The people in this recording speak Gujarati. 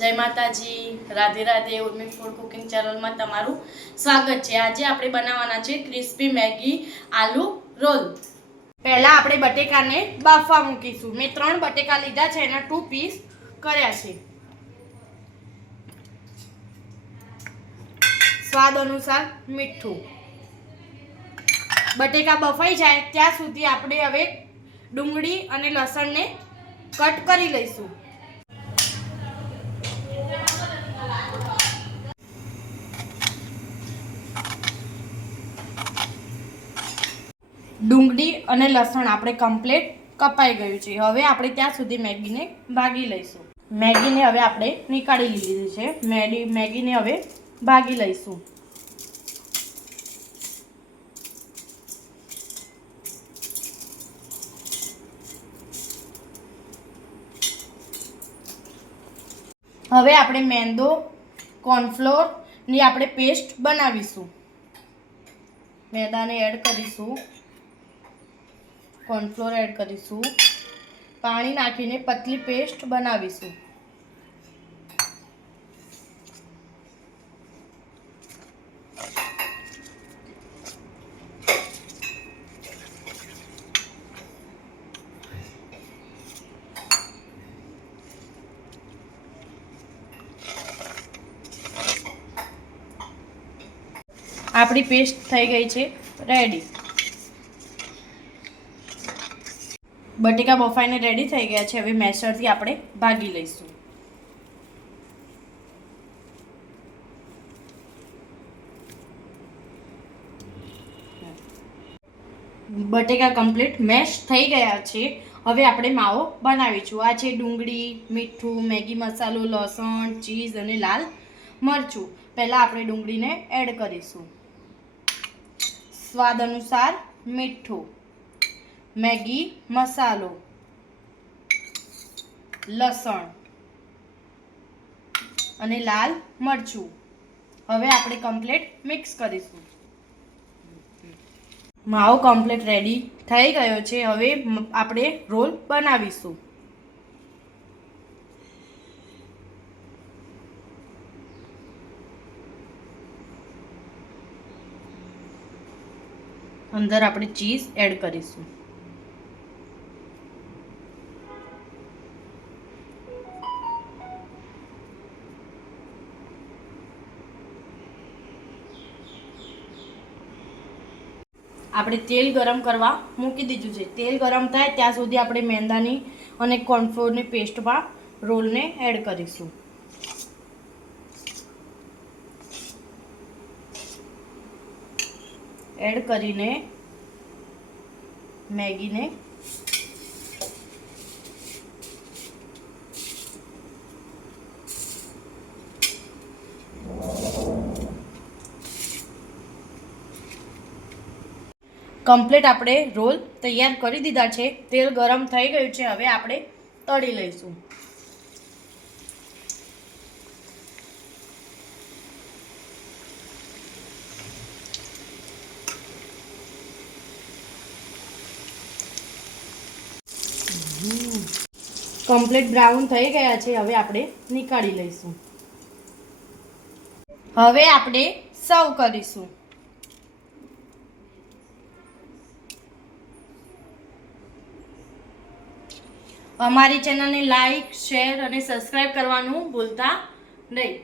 જય માતાજી, રાધે રાધે. ઉર્મી ફૂડ કુકિંગ ચેનલમાં તમારું સ્વાગત છે. આજે આપણે બનાવવાના છે ક્રિસ્પી મેગી આલુ રોલ. પહેલા આપણે બટેકાને બાફવા મૂકીશું. મેં 3 બટેકા લીધા છે, એના 2 પીસ કર્યા છે. સ્વાદ અનુસાર મીઠું. બટેકા બફાઈ જાય ત્યાં સુધી આપણે હવે ડુંગળી અને લસણને કટ કરી લઈશું. ડુંગળી અને લસણ આપણે કમ્પ્લીટ કપાઈ ગયું છે. હવે આપણે ત્યાં સુધી મેગીને ભાગી લઈશું. મેગીને હવે આપણે નીકાળી લીધી છે. મેગીને હવે ભાગી લઈશું. હવે આપણે મેંદો કોર્નફ્લોરની આપણે પેસ્ટ બનાવીશું. મેદાને એડ કરીશું, કોર્નફ્લોર એડ કરીશું, પાણી નાખીને પતલી પેસ્ટ બનાવીશું. આપણી પેસ્ટ થઈ ગઈ છે રેડી. બટેકા બફાઈને રેડી થઈ ગયા છે. હવે મેશરથી આપણે ભાગી લઈશું. બટેકા કમ્પ્લીટ મેશ થઈ ગયા છે. હવે આપણે માવો બનાવીશું. આ છે ડુંગળી, મીઠું, મેગી મસાલો, લસણ, ચીઝ અને લાલ મરચું. પહેલાં આપણે ડુંગળીને એડ કરીશું. સ્વાદ અનુસાર મીઠું, મેગી મસાલો, લસણ અને લાલ મરચું. હવે આપણે કમ્પ્લીટ મિક્સ કરીશું. માવો કમ્પ્લીટ રેડી થઈ ગયો છે. હવે આપણે રોલ બનાવીશું. અંદર આપણે ચીઝ એડ કરીશું. આપણે તેલ ગરમ કરવા મૂકી દીધું છે. તેલ ગરમ થાય ત્યાં સુધી આપણે મેંદાની અને કોર્નફ્લોરની પેસ્ટમાં રોલને એડ કરીશું. એડ કરીને મેગીને કમ્પ્લીટ આપણે રોલ તૈયાર કરી દીધા છે. તેલ ગરમ થઈ ગયું છે. હવે આપણે તળી લઈશું. કમ્પ્લીટ બ્રાઉન થઈ ગયા છે. હવે આપણે નીકાળી લઈશું. હવે આપણે સર્વ કરીશું. અમારી ચેનલને લાઈક, શેર અને સબસ્ક્રાઈબ કરવાનું ભૂલતા નહીં.